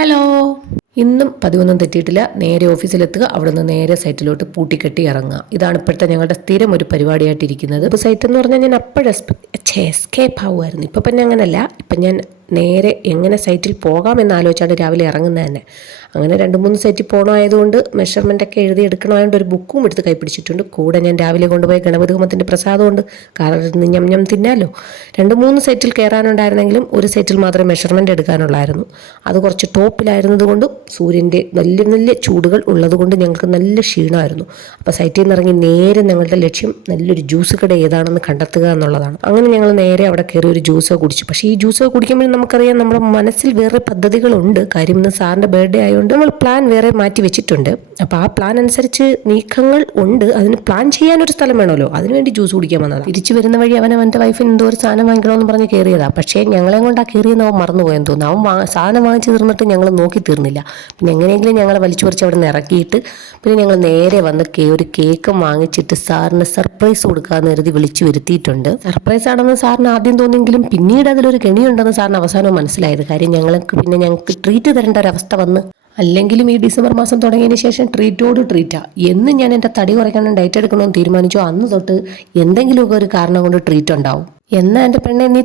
Hello. ഇന്നും പതിവൊന്നും തെറ്റിയിട്ടില്ല. നേരെ ഓഫീസിലെത്തുക. അവിടെ നിന്ന് നേരെ സൈറ്റിലോട്ട് പൂട്ടിക്കെട്ടി ഇറങ്ങുക. ഇതാണ് ഇപ്പോഴത്തെ ഞങ്ങളുടെ സ്ഥിരം ഒരു പരിപാടിയായിട്ടിരിക്കുന്നത്. ഇപ്പോൾ സൈറ്റ് എന്ന് പറഞ്ഞാൽ ഞാൻ അപ്പോഴെ എസ്കേപ്പ് ആവുമായിരുന്നു. ഇപ്പം പിന്നെ അങ്ങനല്ല. ഇപ്പം ഞാൻ നേരെ എങ്ങനെ സൈറ്റിൽ പോകാമെന്ന് ആലോചിച്ചാണ് രാവിലെ ഇറങ്ങുന്നത് തന്നെ. അങ്ങനെ രണ്ട് മൂന്ന് സൈറ്റിൽ പോകണമായതുകൊണ്ട് മെഷർമെന്റ് ഒക്കെ എഴുതി എടുക്കണമായതുകൊണ്ട് ഒരു ബുക്കും എടുത്ത് കൈപ്പിടിച്ചിട്ടുണ്ട്. കൂടെ ഞാൻ രാവിലെ കൊണ്ടുപോയി ഗണപതി ഹോമത്തിന്റെ പ്രസാദമുണ്ട് കാരണം ഞം ഞം തിന്നാലോ. രണ്ട് മൂന്ന് സൈറ്റിൽ കയറാനുണ്ടായിരുന്നെങ്കിലും ഒരു സൈറ്റിൽ മാത്രമേ മെഷർമെന്റ് എടുക്കാനുള്ളായിരുന്നു. അത് കുറച്ച് ടോപ്പിലായിരുന്നതുകൊണ്ട് സൂര്യന്റെ നല്ല നല്ല ചൂടുകൾ ഉള്ളതുകൊണ്ട് ഞങ്ങൾക്ക് നല്ല ക്ഷീണമായിരുന്നു. അപ്പോൾ സൈറ്റിൽ നിന്ന് ഇറങ്ങി നേരെ ഞങ്ങളുടെ ലക്ഷ്യം നല്ലൊരു ജ്യൂസ് കട ഏതാണെന്ന് കണ്ടെത്തുക എന്നുള്ളതാണ്. അങ്ങനെ ഞങ്ങൾ നേരെ അവിടെ കയറി ഒരു ജ്യൂസ് കുടിച്ചു. പക്ഷേ ഈ ജ്യൂസ് കുടിക്കുമ്പോൾ നമുക്കറിയാം നമ്മുടെ മനസ്സിൽ വേറെ പദ്ധതികളുണ്ട്. കാര്യം ഇന്ന് സാറിന്റെ ബർത്ത്ഡേ ആയതുകൊണ്ട് നമ്മൾ പ്ലാൻ വേറെ മാറ്റി വെച്ചിട്ടുണ്ട്. അപ്പോൾ ആ പ്ലാൻ അനുസരിച്ച് നീക്കങ്ങൾ ഉണ്ട്. അതിന് പ്ലാൻ ചെയ്യാനൊരു സ്ഥലം വേണമല്ലോ. അതിനുവേണ്ടി ജ്യൂസ് കുടിക്കാൻ വന്നതാണ് തിരിച്ചു വരുന്ന വഴി അവൻ അവന്റെ വൈഫിന് എന്തോ ഒരു സാധനം വാങ്ങിക്കണമെന്ന് പറഞ്ഞ് കയറിയതാണ് പക്ഷേ ഞങ്ങളെ കൊണ്ട് ആ കയറിയെന്ന് അവൻ മറന്നുപോയെന്ന് തോന്നുന്നു. അവൻ സാധനം വാങ്ങിച്ചു തീർന്നിട്ട് ഞങ്ങൾ നോക്കി തീർന്നില്ല. പിന്നെ എങ്ങനെയെങ്കിലും ഞങ്ങളെ വലിച്ചു പറിച്ച് അവിടെ നിന്ന് ഇറക്കിയിട്ട് പിന്നെ ഞങ്ങൾ നേരെ വന്ന് ഒരു കേക്ക് വാങ്ങിച്ചിട്ട് സാറിന് സർപ്രൈസ് കൊടുക്കാമെന്ന് കരുതി വിളിച്ചു വരുത്തിയിട്ടുണ്ട്. സർപ്രൈസ് ആണെന്ന് സാറിന് ആദ്യം തോന്നിയെങ്കിലും പിന്നീട് അതിലൊരു കെണിയുണ്ടെന്ന് സാറിന് അവസാനം മനസ്സിലായത്. കാര്യം ഞങ്ങൾക്ക് പിന്നെ ഞങ്ങൾക്ക് ട്രീറ്റ് തരേണ്ട ഒരവസ്ഥ വന്ന് അല്ലെങ്കിലും ഈ ഡിസംബർ മാസം തുടങ്ങിയതിന് ശേഷം ട്രീറ്റോട് ട്രീറ്റാ എന്ന് ഞാൻ എന്റെ തടി കുറയ്ക്കണം ഡയറ്റ് എടുക്കണമെന്ന് തീരുമാനിച്ചു. അന്ന് തൊട്ട് എന്തെങ്കിലുമൊക്കെ ഒരു കാരണം കൊണ്ട് ട്രീറ്റ് ഉണ്ടാവും. എന്നാ എന്റെ പെണ്ണെ നീ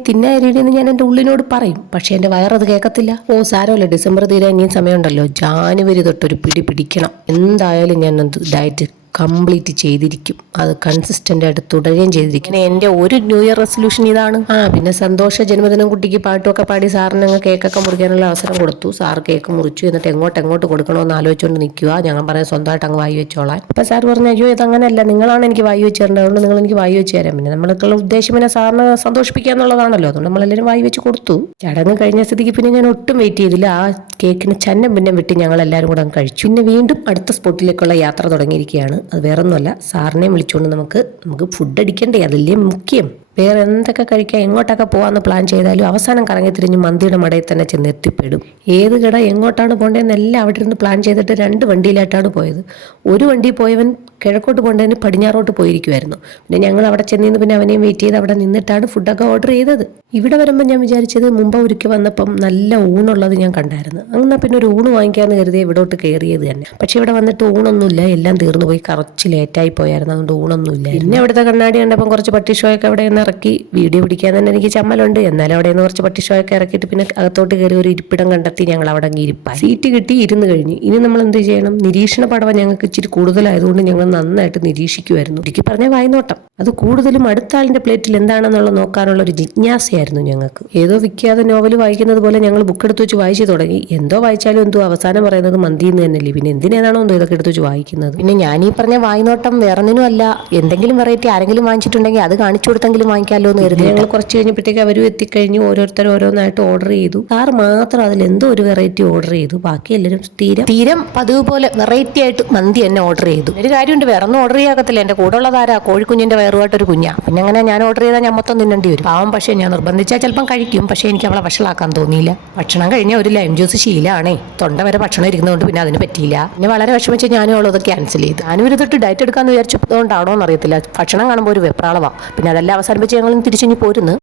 എന്ന് ഞാൻ എന്റെ ഉള്ളിനോട് പറയും. പക്ഷേ എന്റെ വയറത് കേൾക്കത്തില്ല. ഓ സാരമല്ല. ഡിസംബർ തീരാൻ ഇനിയും സമയമുണ്ടല്ലോ. ജാനുവരി തൊട്ടൊരു പിടി പിടിക്കണം. എന്തായാലും ഞാൻ ഡയറ്റ് കംപ്ലീറ്റ് ചെയ്തിരിക്കും. അത് കൺസിസ്റ്റന്റ് ആയിട്ട് തുടരുകയും ചെയ്തിരിക്കും. എന്റെ ഒരു ന്യൂ ഇയർ റെസൊല്യൂഷൻ ഇതാണ്. ആ പിന്നെ സന്തോഷ ജന്മദിനം കുട്ടിക്ക് പാട്ടുമൊക്കെ പാടി സാറിന് അങ്ങ് കേക്കൊക്കെ മുറിക്കാനുള്ള അവസരം കൊടുത്തു. സാർ കേക്ക് മുറിച്ചു. എന്നിട്ട് എങ്ങോട്ട് എങ്ങോട്ട് കൊടുക്കണമെന്ന് ആലോചിച്ചുകൊണ്ട് നിൽക്കുക. ഞങ്ങൾ പറയാൻ സ്വന്തമായിട്ട് അങ്ങ് വായി വെച്ചോളാം അപ്പം സാർ പറഞ്ഞു അയ്യോ ഇതങ്ങനെയല്ല. നിങ്ങളാണ് എനിക്ക് വായി വെച്ച് അതുകൊണ്ട് നിങ്ങൾ എനിക്ക് വായി വെച്ച് തരാം. പിന്നെ നമ്മൾക്കുള്ള ഉദ്ദേശം പിന്നെ സാറിന് സന്തോഷിപ്പിക്കുക എന്നുള്ളതാണല്ലോ. അതുകൊണ്ട് നമ്മളെല്ലാവരും വായി വെച്ച് കൊടുത്തു. ചടങ്ങ് കഴിഞ്ഞ സ്ഥിതിക്ക് പിന്നെ ഞാൻ ഒട്ടും വെയിറ്റ് ചെയ്തില്ല. ആ കേക്കിന് ചന്നം പിന്നെ വിട്ട് ഞങ്ങൾ എല്ലാവരും കൂടെ കഴിച്ചു. പിന്നെ വീണ്ടും അടുത്ത സ്പോട്ടിലേക്കുള്ള യാത്ര തുടങ്ങിയിരിക്കുകയാണ്. അത് വേറെ ഒന്നുമല്ല സാറിനെ വിളിച്ചുകൊണ്ട് നമുക്ക് നമുക്ക് ഫുഡ് അടിക്കണ്ടേ? അതല്ലേ മുഖ്യം. വേറെ എന്തൊക്കെ കഴിക്കാൻ എങ്ങോട്ടൊക്കെ പോകാമെന്ന് പ്ലാൻ ചെയ്താലും അവസാനം കറങ്ങി തിരിഞ്ഞ് മന്തിയുടെ മടയിൽ തന്നെ ചെന്ന് എത്തിപ്പെടും. ഏത് കട എങ്ങോട്ടാണ് പോകേണ്ടതെന്നെല്ലാം അവിടെ ഇരുന്ന് പ്ലാൻ ചെയ്തിട്ട് രണ്ട് വണ്ടിയിലായിട്ടാണ് പോയത്. ഒരു വണ്ടി പോയവൻ കിഴക്കോട്ട് പോകേണ്ടതിന് പടിഞ്ഞാറോട്ട് പോയിരിക്കുമായിരുന്നു പിന്നെ ഞങ്ങൾ അവിടെ ചെന്നിന്ന് പിന്നെ അവനെയും വെയിറ്റ് ചെയ്ത് അവിടെ നിന്നിട്ടാണ് ഫുഡൊക്കെ ഓർഡർ ചെയ്തത്. ഇവിടെ വരുമ്പോൾ ഞാൻ വിചാരിച്ചത് മുമ്പ് ഒരുക്കി വന്നപ്പം നല്ല ഊണുള്ളത് ഞാൻ കണ്ടായിരുന്നു. എന്നാൽ പിന്നെ ഒരു ഊണ് വാങ്ങിക്കാമെന്ന് കരുതി ഇവിടോട്ട് കയറിയത് തന്നെ. പക്ഷെ ഇവിടെ വന്നിട്ട് ഊണൊന്നുമില്ല എല്ലാം തീർന്നു പോയി. കുറച്ച് ലേറ്റായി പോയായിരുന്നു അതുകൊണ്ട് ഊണൊന്നുമില്ല. പിന്നെ അവിടുത്തെ കണ്ണാടി കണ്ടപ്പം കുറച്ച് പട്ടി ഷോയൊക്കെ അവിടെ നിന്ന് ഇറക്കി. വീഡിയോ പിടിക്കാൻ തന്നെ എനിക്ക് ചമ്മലുണ്ട്. എന്നാലും അവിടെ നിന്ന് കുറച്ച് പട്ടി ഷോയൊക്കെ ഇറക്കിയിട്ട് പിന്നെ അകത്തോട്ട് കയറി ഒരു ഇരിപ്പിടം കണ്ടെത്തി ഞങ്ങൾ അവിടെ ഇരിപ്പായി. സീറ്റ് കിട്ടി ഇരുന്ന് കഴിഞ്ഞു. ഇനി നമ്മൾ എന്ത് ചെയ്യണം? നിരീക്ഷണ പടവ ഞങ്ങൾക്ക് ഇച്ചിരി കൂടുതലായതുകൊണ്ട് ഞങ്ങൾ നന്നായിട്ട് നിരീക്ഷിക്കുമായിരുന്നു എനിക്ക് പറഞ്ഞ വായ്നോട്ടം. അത് കൂടുതലും അടുത്ത പ്ലേറ്റിൽ എന്താണെന്നുള്ള നോക്കാനുള്ള ഒരു ജിജ്ഞാസയായിരുന്നു ഞങ്ങൾക്ക്. ഏതോ വിഖ്യാത നോവൽ വായിക്കുന്നത് പോലെ ഞങ്ങൾ ബുക്ക് എടുത്ത് വെച്ച് വായിച്ചു തുടങ്ങി. എന്തോ വായിച്ചാലും എന്തോ അവസാനം പറയുന്നത് മന്തി എന്ന് തന്നെയല്ലേ പിന്നെ എന്തിനേതാണോ എന്തോ ഇതൊക്കെ എടുത്ത് വെച്ച് വായിക്കുന്നത്. പിന്നെ ഞാൻ ഈ പറഞ്ഞ വായ്നോട്ടം വേറൊന്നിനും അല്ല എന്തെങ്കിലും വെറൈറ്റി ആരെങ്കിലും വാങ്ങിച്ചിട്ടുണ്ടെങ്കിൽ അത് കാണിച്ചു കൊടുത്തെങ്കിലും വാങ്ങിക്കാമല്ലോ എന്ന് കരുതി ഞങ്ങൾ കുറച്ച് കഴിഞ്ഞപ്പോഴത്തേക്ക് അവരും എത്തിക്കഴിഞ്ഞ്. ഓരോരുത്തർ ഓരോന്നായിട്ട് ഓർഡർ ചെയ്തു. സാർ മാത്രം അതിൽ എന്തോ ഒരു വെറൈറ്റി ഓർഡർ ചെയ്തു. ബാക്കി എല്ലാവരും തീരം തീരം പതിവ് പോലെ വെറൈറ്റി ആയിട്ട് മന്തി തന്നെ ഓർഡർ ചെയ്തു. ഒരു കാര്യമുണ്ട്. വേറെ ഒന്നും ഓർഡർ ചെയ്യാകത്തില്ല എന്റെ കൂടെ ഉള്ളതാരാ? കോഴിക്കുഞ്ഞിന്റെ വയറുമായിട്ടൊരു കുഞ്ഞാ. പിന്നെ അങ്ങനെ ഞാൻ ഓർഡർ ചെയ്താൽ ഞാൻ മൊത്തം തിന്നേണ്ടി വരും. പാവം പക്ഷേ ഞാൻ നിർബന്ധിച്ചാൽ ചിലപ്പം കഴിക്കും. പക്ഷേ എനിക്ക് അവളെ വഷളാക്കാൻ തോന്നിയില്ല. ഭക്ഷണം കഴിഞ്ഞ ഒരു ലൈം ജ്യൂസ് ശീലമാണേ തൊണ്ട വരെ ഭക്ഷണം ഇരിക്കുന്നതുകൊണ്ട് പിന്നെ അതിന് പറ്റിയില്ല. പിന്നെ വളരെ വിഷമിച്ച് ഞാനും അവളത് ക്യാൻസൽ ചെയ്തു. ഞാനും ഒരു തൊട്ട് ഡയറ്റ് എടുക്കാമെന്ന് വിചാരിച്ചതുകൊണ്ടാണോ എന്നറിയത്തില്ല ഭക്ഷണം കാണുമ്പോൾ ഒരു വെപ്രാളവാ. പിന്നെ അതെല്ലാം അവസാനിപ്പിച്ച് ഞങ്ങളും തിരിച്ചു പോരുന്നു.